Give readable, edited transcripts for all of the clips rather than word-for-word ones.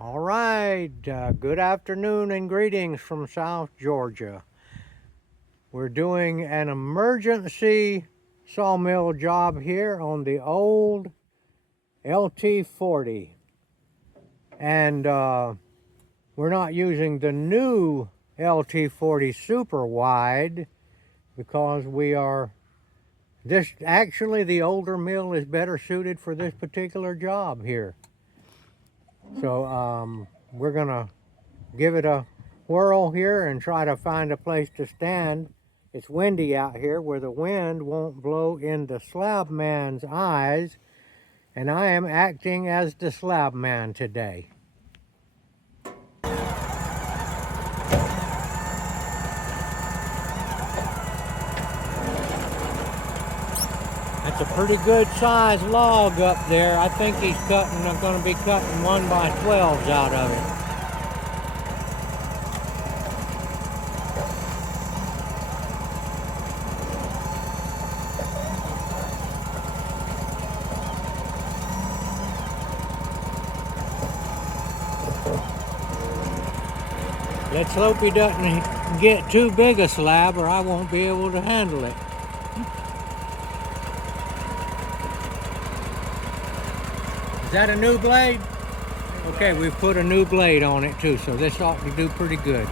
All right, good afternoon and greetings from South Georgia. We're doing an emergency sawmill job here on the old LT40. And we're not using the new LT40 super wide because actually the older mill is better suited for this particular job here. So we're gonna give it a whirl here and try to find a place to stand. It's windy out here where the wind won't blow in the slab man's eyes, and I am acting as the slab man today. That's a pretty good sized log up there. I think he's going to be cutting 1x12s out of it. Let's hope he doesn't get too big a slab or I won't be able to handle it. Is that a new blade? Okay, we've put a new blade on it too, so this ought to do pretty good.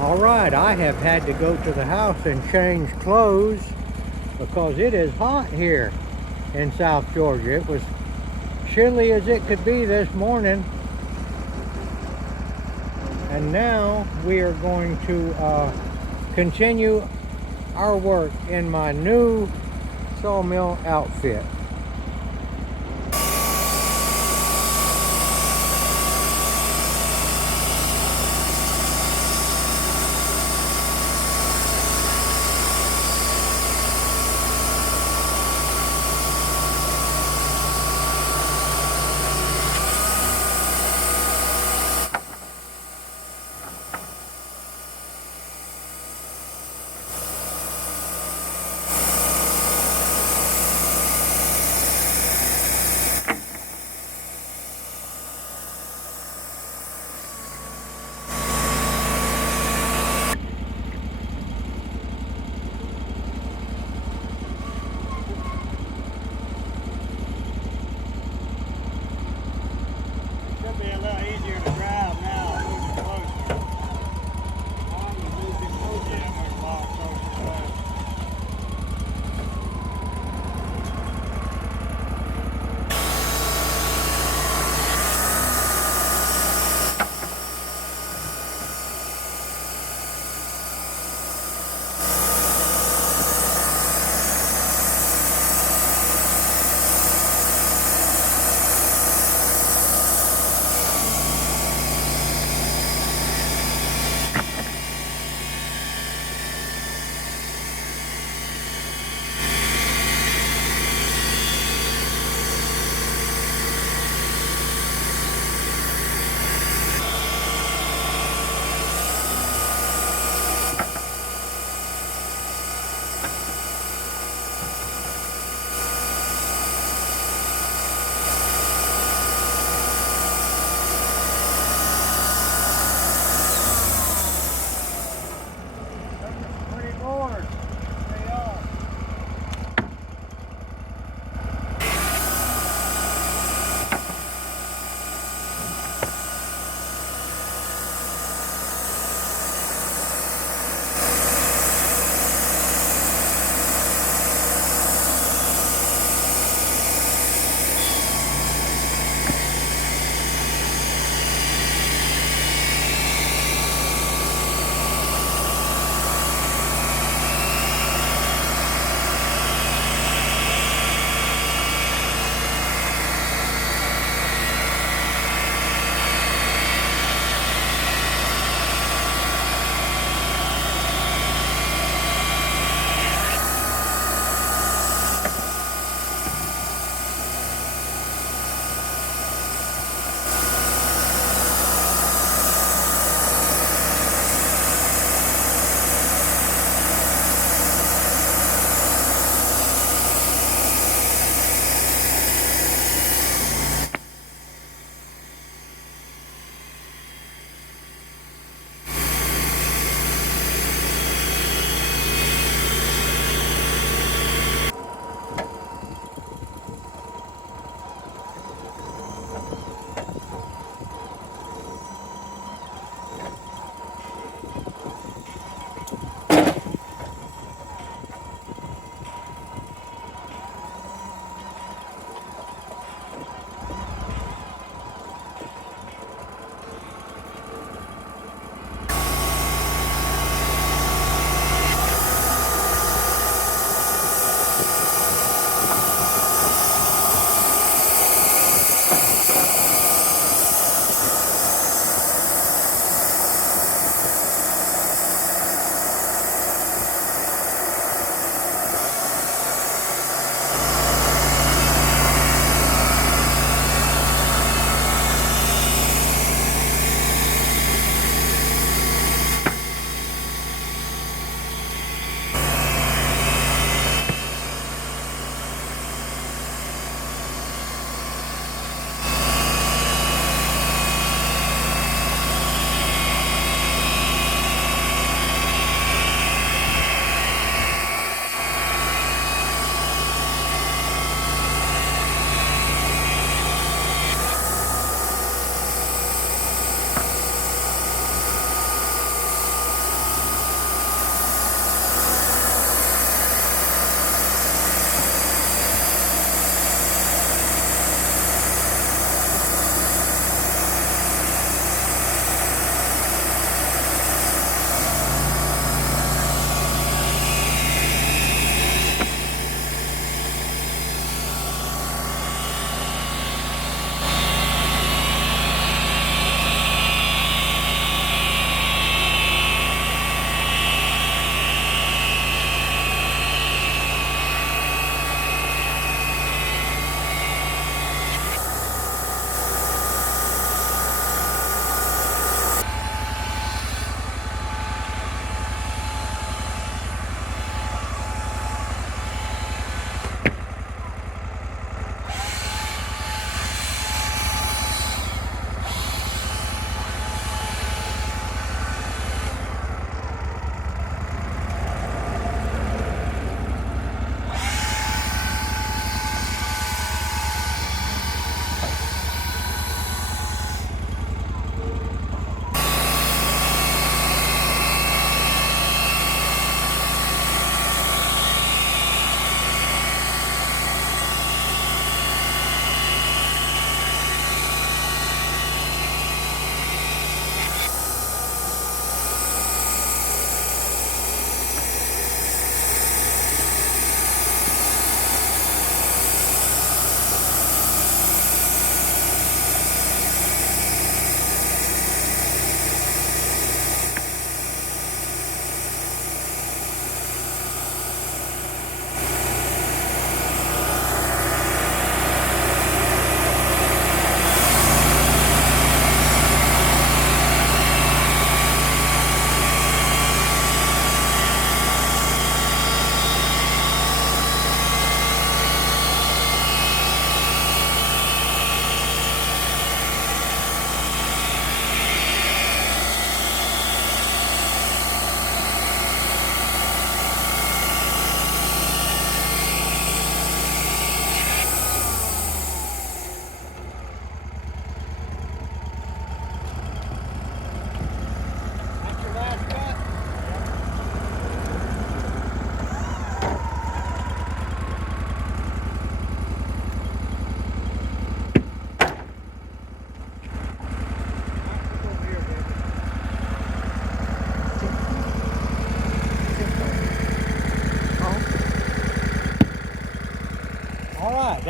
All right, I have had to go to the house and change clothes because it is hot here in South Georgia. It was chilly as it could be this morning. And now we are going to continue our work in my new sawmill outfit.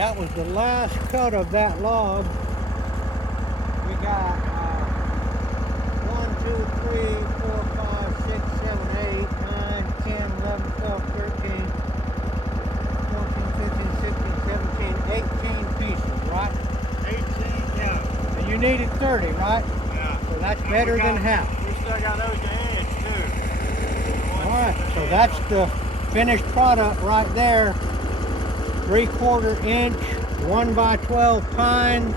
that was the last cut of that log. We got 1, 2, 3, 4, 5, 6, 7, 8, 9, 10, 11, 12, 13, 14, 15, 16, 17, 18 pieces, right? 18, yeah. And you needed 30, right? Yeah. So that's better than half. We still got those to edge too. Alright, so that's the finished product right there. 3/4 inch, 1 by 12 pines.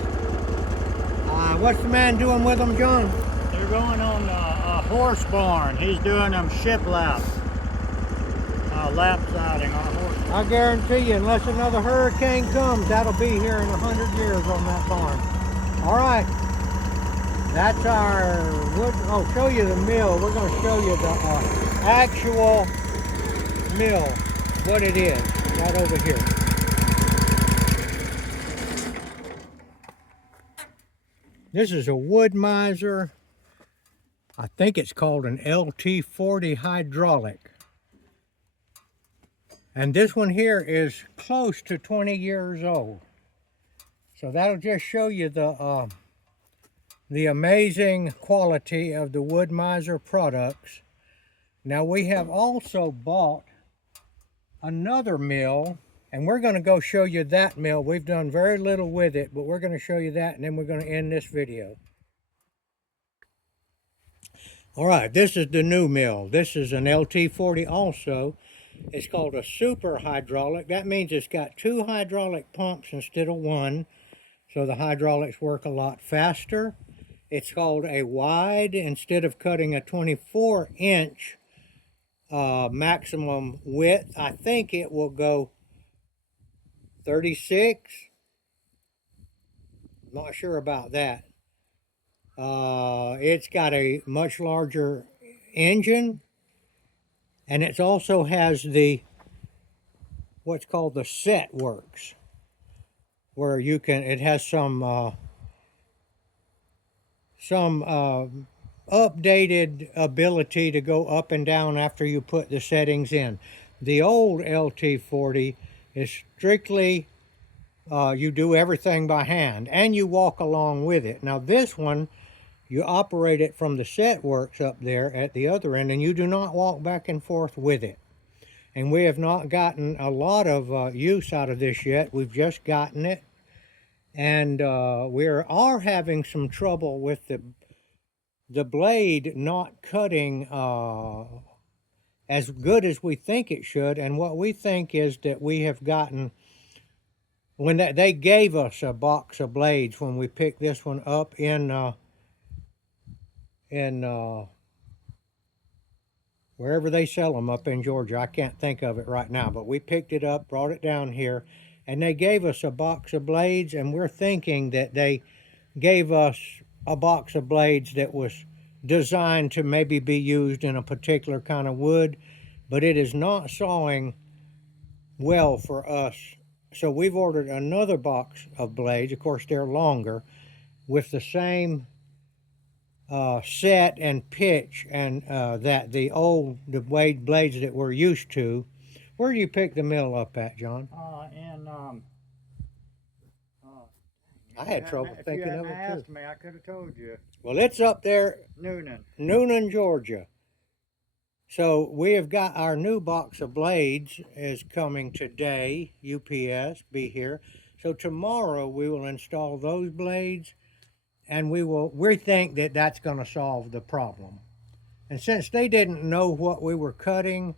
What's the man doing with them, John? They're going on a horse barn. He's doing them ship laps. Lap siding on a horse barn. I guarantee you, unless another hurricane comes, that'll be here in 100 years on that barn. Alright, that's our wood. I'll show you the mill. We're going to show you the actual mill, what it is, right over here. This is a wood miser. I think it's called an LT40 hydraulic. And this one here is close to 20 years old. So that'll just show you the amazing quality of the Wood Mizer products. Now we have also bought another mill, and we're going to go show you that mill. We've done very little with it, but we're going to show you that, and then we're going to end this video. All right, this is the new mill. This is an LT40 also. It's called a super hydraulic. That means it's got 2 hydraulic pumps instead of 1, so the hydraulics work a lot faster. It's called a wide instead of cutting a 24-inch maximum width. I think it will go 36. Not sure about that. It's got a much larger engine, and it also has the what's called the set works, where you can, it has some updated ability to go up and down after you put the settings in. The old LT40 is strictly you do everything by hand and you walk along with it. Now this one, you operate it from the set works up there at the other end, and you do not walk back and forth with it. And we have not gotten a lot of use out of this yet. We've just gotten it, and we are having some trouble with the blade not cutting as good as we think it should. And what we think is that we have gotten, when they gave us a box of blades when we picked this one up in wherever they sell them up in Georgia. I can't think of it right now, but we picked it up, brought it down here, and they gave us a box of blades, and we're thinking that they gave us a box of blades that was designed to maybe be used in a particular kind of wood, but it is not sawing well for us. So we've ordered another box of blades. Of course, they're longer, with the same set and pitch and that the blades that we're used to. Where do you pick the mill up at, John? I had trouble thinking of it too. If you hadn't asked me, I could have told you. Well, it's up there, Noonan, Georgia. So we have got our new box of blades is coming today. UPS be here. So tomorrow we will install those blades, and we think that that's going to solve the problem. And since they didn't know what we were cutting,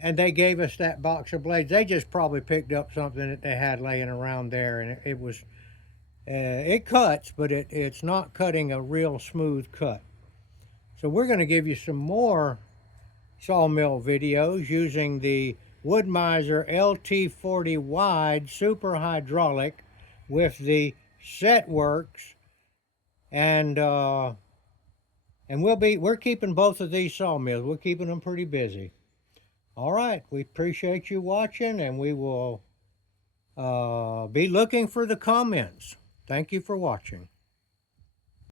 and they gave us that box of blades, they just probably picked up something that they had laying around there, and it was it cuts, but it's not cutting a real smooth cut. So we're going to give you some more sawmill videos using the Wood Mizer LT40 wide super hydraulic with the set works, and we're keeping both of these sawmills. We're keeping them pretty busy. All right, we appreciate you watching, and we will be looking for the comments. Thank you for watching.